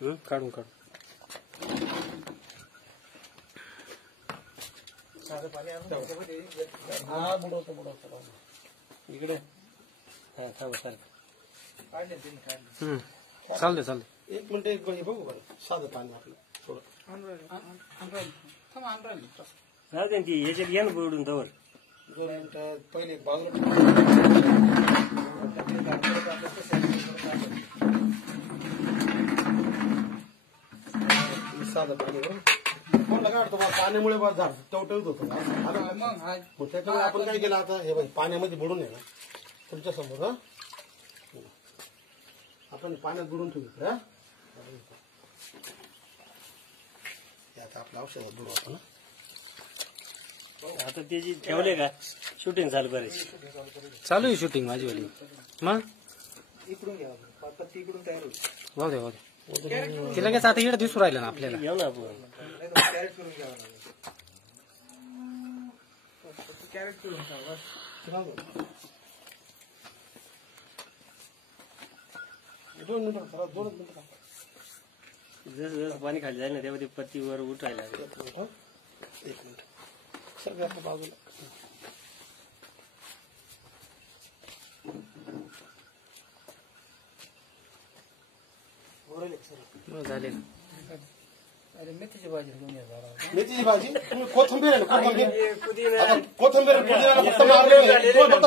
काढून काढून हा बुडवतो इकडे हा थांब चालते चालते. एक मिनिट एक बघू बरं साधं पाणी आपलं थोडं जाऊ दे ती याच्यात ये ना बुडून तवर 2 मिनिटं पहिले एक बाजूला साधं पाणी बरं कोण लगा तुम्हाला पाण्यामुळे झाड टवटवीत होतं मग त्याच्यामुळे आपण काय केलं आता हे बघ पाण्यामध्ये बुडून आहे ना तुमच्या समोर हा आपण पाण्यात बुडून ठेवू हा आता आपलं औषध बुडू आपण आता त्याची ठेवले का शूटिंग चालू करायची. चालू आहे शूटिंग माझी वाली मग इकडून घ्या पत्ती इकडून तयार होईल वाहू दे वाहू दे ते लगेच आता इकडे दिसू राहिलं ना आपल्याला. येऊ ना आपण कॅरेट करून घ्यावं लागेल कॅरेट करून घ्यावं 2 मिनिटं 2 मिनिटं जसं जसं पाणी खाली जाईल ना तेव्हा ते पत्तीवर उठायला लागेल. 1 मिनिट सगळं आपल्या बाजूला झाले. अरे मेथीची भाजी घेऊन या मेथीची भाजी तुम्ही कोथिंबीर आहे ना कोथिंबीर फक्त मारले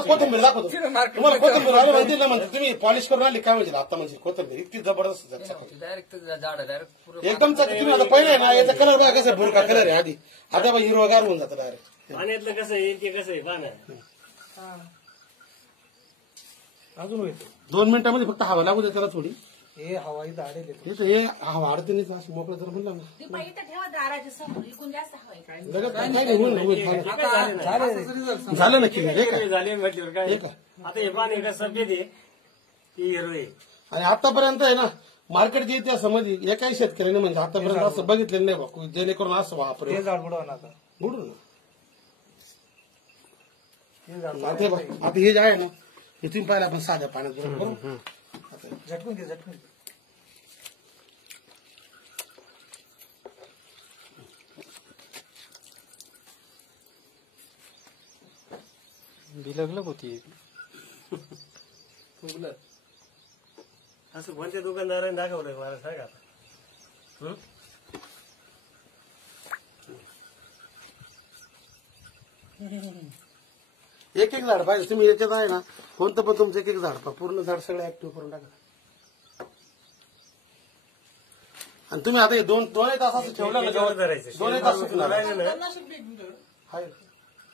कोथिंबीर दाखवतो तुम्हाला कोथिंबीर आली माहिती ना म्हणजे तुम्ही पॉलिश करून आली काय म्हणजे आता म्हणजे कोथिंबीर इतकी जबरदस्त डायरेक्ट डायरेक्ट एकदम तुम्ही आता पहिले ना याचा कलर बघा कसं भुरका कलर आहे आधी आता बघा हिरवागार होऊन जातं डायरेक्ट. पाण्यातलं कसं आहे ते कसं आहे पाण्यात अजून होईल 2 मिनिटांमध्ये फक्त हवा लागू दे त्याला थोडी हे हवा इथं आडेल हे हवा आडते नाही असं मोकळं जर म्हणलं ना झालं नक्की झाले म्हटल्यावर काय आता हे पाणी का सफेद आहे ती हिरो आहे. आणि आतापर्यंत आहे ना मार्केटच्या इतिहासामध्ये एकाही शेतकऱ्याने म्हणजे आतापर्यंत असं बघितलेलं नाही बा जेणेकरून असं वापर बुडून आता हे जे आहे ना हे तुम्ही पाहिलं आपण साध्या पाण्यात बुडून झटकून घे झटकून बिलगलग होती असं कोणत्या दुकानदाराने दाखवलं मला सांगा आता. एक एक झाड पाहिजे तुम्ही याच्यात आहे ना कोणतं पण तुमचं एक एक झाड पहा पूर्ण झाड सगळं ऍक्टिव्ह करून टाका. आणि तुम्ही आता हे दोन तास असं ठेवलं ना 2 तास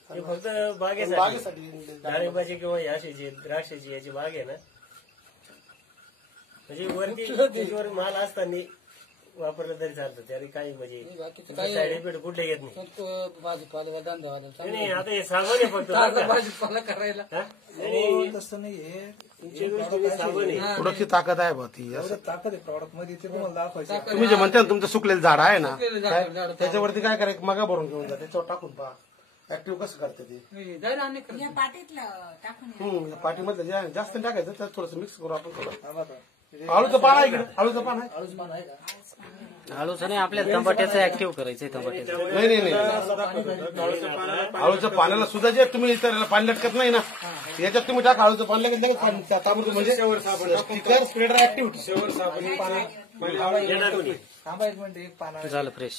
हे फक्त बागेसाठी डाळिंबाची किंवा याशीची द्राक्षाची याची बाग आहे ना म्हणजे वरती त्याच्यावर माल असताना वापरलं तरी चालतं त्याने काही म्हणजे साईड इफेक्ट कुठले येत भाजीपाला नाही. आता हे साबण आहे फक्त भाजीपाला करायला तसं नाही साबण आहे थोडीशी ताकद आहे बा ती ताकद आहे प्रॉडक्ट मध्ये ते तुम्हाला दाखवायचं. तुम्ही जे म्हणता ना तुमचं सुकलेलं झाड आहे ना त्याच्यावरती काय करायचं मगा भरून घेऊन जा त्याच्यावर टाकून पहा ऍक्टिव्ह कसं करते ते पाठीमधलं जे आहे जास्त टाकायचं त्यात थोडंसं मिक्स करू आपण थोडं आळूचं पान आहे इकडे आळूचं पान आहे आळूचं नाही आपल्या टमाट्याचं ऍक्टिव्ह करायचंय टमाट्याचं नाही आळूच्या पाण्याला सुद्धा जे तुम्ही इतर पाणी लटकत नाही ना याच्यात तुम्ही टाका आळूचं पाणी लगेच ताबडतोब म्हणजे स्टिकर स्प्रेडर ऍक्टिव्ह शेवर साबण थांबा 1 मिनिट एक पाना झालं फ्रेश.